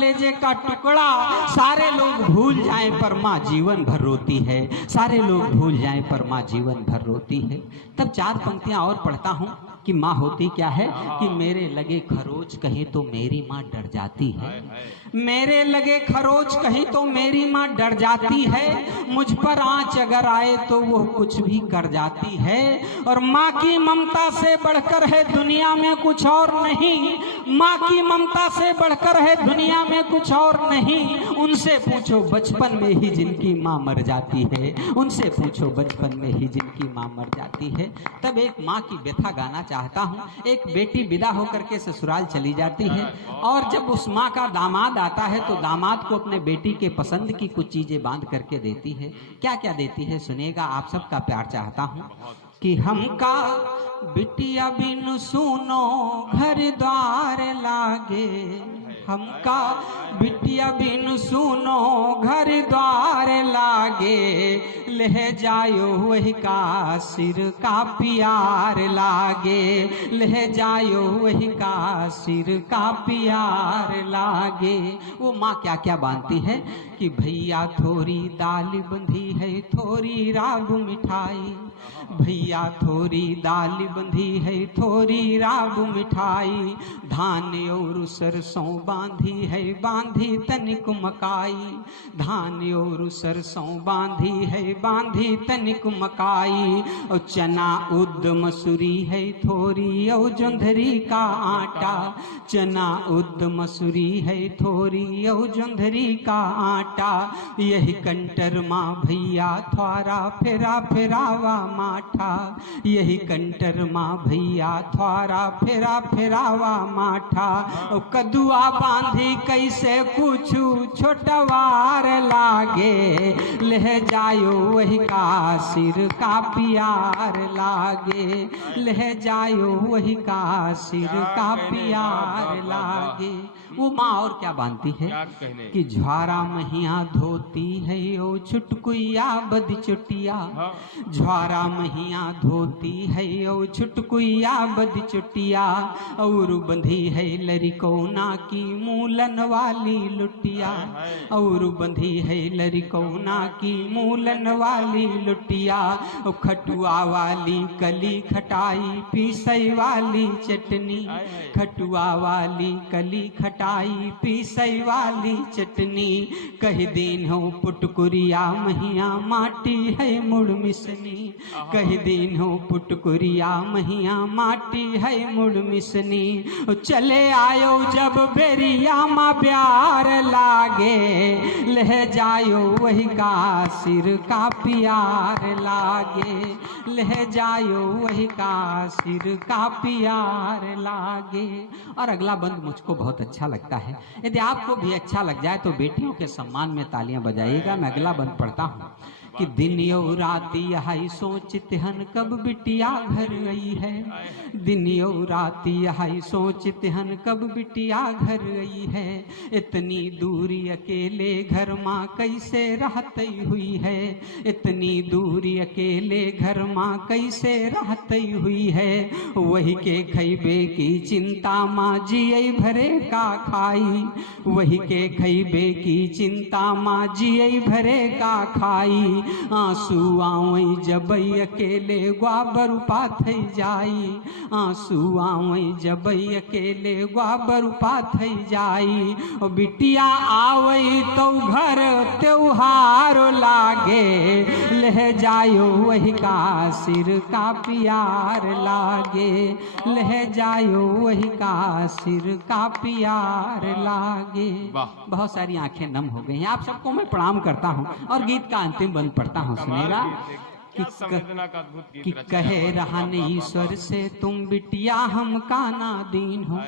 कलेजे का टुकड़ा, सारे लोग भूल जाएं पर माँ जीवन भर रोती है, सारे लोग भूल जाएं पर माँ जीवन भर रोती है। तब 4 पंक्तियां और पढ़ता हूँ कि माँ होती क्या है कि मेरे लगे खरोच कहीं तो मेरी माँ डर जाती है, मेरे लगे खरोच कहीं तो मेरी माँ डर जाती है, मुझ पर आंच अगर आए तो वो कुछ भी कर जाती है। और माँ की ममता से बढ़कर है दुनिया में कुछ और नहीं, माँ की ममता से बढ़कर है दुनिया में कुछ और नहीं। उनसे पूछो बचपन में ही जिनकी माँ मर जाती है, उनसे पूछो बचपन में ही जिनकी माँ मर जाती है। तब एक माँ की व्यथा गाना चाहता हूँ। एक बेटी विदा होकर के ससुराल चली जाती है और जब उस माँ का दामाद आता है तो दामाद को अपने बेटी के पसंद की कुछ चीजें बांध करके देती है। क्या क्या देती है सुनिएगा, आप सबका प्यार चाहता हूँ कि हमका बिटिया बिनु सुनो घर द्वार लागे, हमका बिटिया बिनु सुनो घर द्वार लागे, ले जायो वही का सिर का प्यार लागे, ले जायो वही का सिर का प्यार लागे। वो माँ क्या क्या बांधती है कि भैया थोड़ी दाल बंधी है थोड़ी राब मिठाई, भैया थोड़ी दाल बंधी है थोड़ी राब मिठाई, धान और सरसों बांधी है बांधी तनिक मकाई, धान और सरसों बांधी है बांधी तनिक मकाई, और चना उद्द मसूरी है थोड़ी और जोंधरी का आटा, चना उद्द मसूरी है थोड़ी और जोंधरी का आटा, यही कंटर माँ भैया थ्वारा फेरा फेरावा माठा, यही कंटर माँ भैया थ्वारा फेरा फेरावा माठा, कदुआ बांधी कैसे कुछ छोटवार लागे, ले जायो वही का सिर का प्यार लागे, ले जायो वही का सिर का प्यार लागे। वो माँ और क्या बांधती है कि ज्वारा महिया धोती है ओ छुटकुइया बद चुटिया, ज्वारा महिया धोती है ओ छुटकुइया बद चुटिया, और बंधी है लरिकौना की मूलन वाली लुटिया, और बंधी है लरिकौना की मूलन वाली लुटिया, खटुआ वाली कली खटाई पीसई वाली चटनी, खटुआ वाली कली खटाई पीसई वाली चटनी, कह दिन हो पुटकुरिया महिया माटी है मुड़ मिसनी, कह दिन हो पुटकुरिया महिया माटी है मुड़ मिसनी, चले आयो जब बेरिया माँ प्यार लागे, ले जायो वही का सिर का प्यार लागे, ले जायो वही का सिर का प्यार लागे। और अगला बंद मुझको बहुत अच्छा लगता है, यदि आपको भी अच्छा लग जाए तो बेटियों के सम्मान में तालियां बजाइएगा। मैं अगला बंद पढ़ता हूँ कि दिन यो राती यही सोचते हन कब बिटिया घर गई है, दिन यो राती यही सोचते हन कब बिटिया घर गई है, इतनी दूरी अकेले घर माँ कैसे रहती हुई है, इतनी दूरी अकेले घर माँ कैसे रहती हुई है, वही के खैबे की चिंता माँ जिये भरे का खाई, वही के खैबे की चिंता माँ जिये भरे का खाई, आंसू आवई जबई अकेले ग्वाबर पाथई जाई, आंसू आवई जबई अकेले ग्वाबर पाथई जाई, बिटिया आवई तो घर त्योहार लागे, ले जायो वही का सिर का प्यार लागे, ले जायो वही का सिर का प्यार लागे। बहुत सारी आंखें नम हो गई हैं। आप सबको मैं प्रणाम करता हूं और गीत का अंतिम बंद पढ़ता हूं। सुनेगा कि कहे रहने ईश्वर से तुम बिटिया हम काना दीन हो,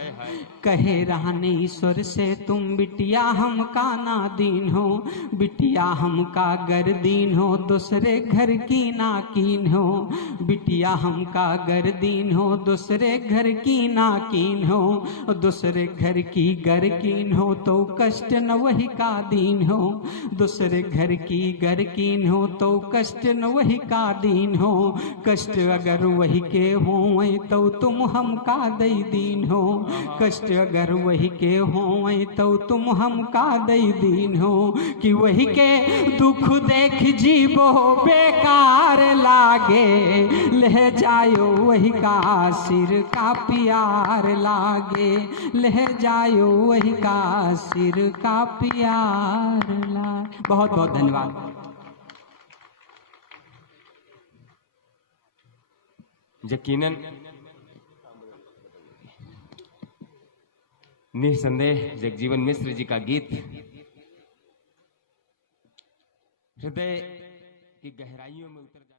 कहे रहने ईश्वर से तुम बिटिया हम काना दीन हो, बिटिया हम का गर दीन हो दूसरे घर की नाकीन हो, बिटिया हम का गर दीन हो दूसरे घर की नाकीन हो, दूसरे घर की गर कीन हो तो कष्ट न वही का दीन हो, दूसरे घर की गर कीन हो तो कष्ट न वही का दीन हो। कष्ट अगर वही के हों तो तुम हमका दई दीन हो। कष्ट अगर वही के हों तो तुम हमका दई दीन हो। कि वही के दुख देख जीवो बेकार लागे, ले जायो वही का सिर का प्यार लागे, ले जायो वही का सिर का प्यार लागे। बहुत बहुत धन्यवाद। यकीनन निसंदेह जगजीवन मिश्र जी का गीत हृदय की गहराइयों में उतर